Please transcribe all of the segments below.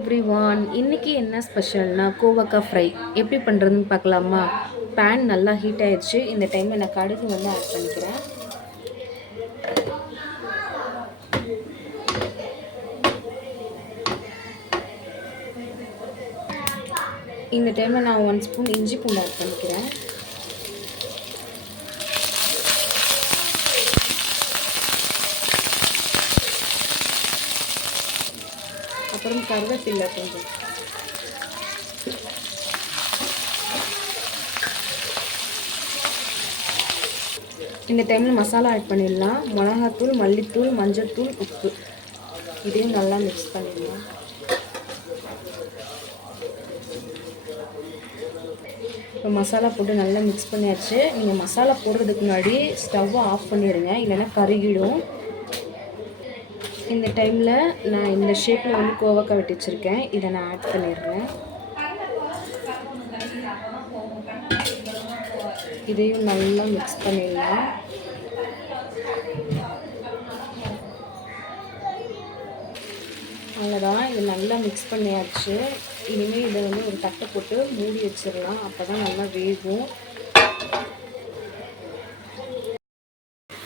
Every one இன்றைக்கி என்ன ஸ்பெஷல்னா கோவக்காய் ஃப்ரை எப்படி பண்ணுறதுன்னு பார்க்கலாமா? பேன் நல்லா ஹீட் ஆயிடுச்சு. இந்த டைமில் நான் கடுகு வந்து ஆட் பண்ணிக்கிறேன். இந்த டைமில் நான் ஒன் ஸ்பூன் இஞ்சி பூண்டு ஆட் பண்ணிக்கிறேன். அப்புறம் கருவேப்பில்லை கொஞ்சம். இந்த டைமில் மசாலா ஆட் பண்ணிடலாம். மிளகாத்தூள் மல்லித்தூள் மஞ்சள்தூள் உப்பு. இதையும் நல்லா மிக்ஸ் பண்ணிடலாம். இப்போ மசாலா போட்டு நல்லா மிக்ஸ் பண்ணியாச்சு. நீங்கள் மசாலா போடுறதுக்கு முன்னாடி ஸ்டவ்வை ஆஃப் பண்ணிவிடுங்க இல்லைன்னா கருகிடும். இந்த டைமில் நான் இந்த ஷேப்பில் வந்து கோவக்காய் வெட்டி வச்சுருக்கேன். இதை நான் ஆட் பண்ணிடுறேன். இதையும் நல்லா மிக்ஸ் பண்ணிடலாம். அவ்வளோதான் இது நல்லா மிக்ஸ் பண்ணியாச்சு. இனிமேல் இதை வந்து ஒரு தட்டை போட்டு மூடி வச்சிடலாம். அப்போ தான் நல்லா வேகும்.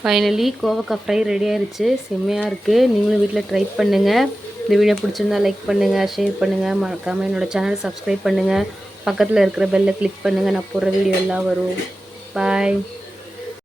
ஃபைனலி கோவக்காய் ஃப்ரை ரெடி ஆயிருச்சு. செம்மையாக இருக்குது நீங்களும் வீட்டில் ட்ரை பண்ணுங்கள் இந்த வீடியோ பிடிச்சிருந்தா லைக் பண்ணுங்கள் ஷேர் பண்ணுங்கள் மறக்காமல் என்னோடய சேனல் சப்ஸ்கிரைப் பண்ணுங்கள் பக்கத்தில் இருக்கிற பெல்லை கிளிக் பண்ணுங்கள் நான் போடுற வீடியோ எல்லாம் வரும். பாய்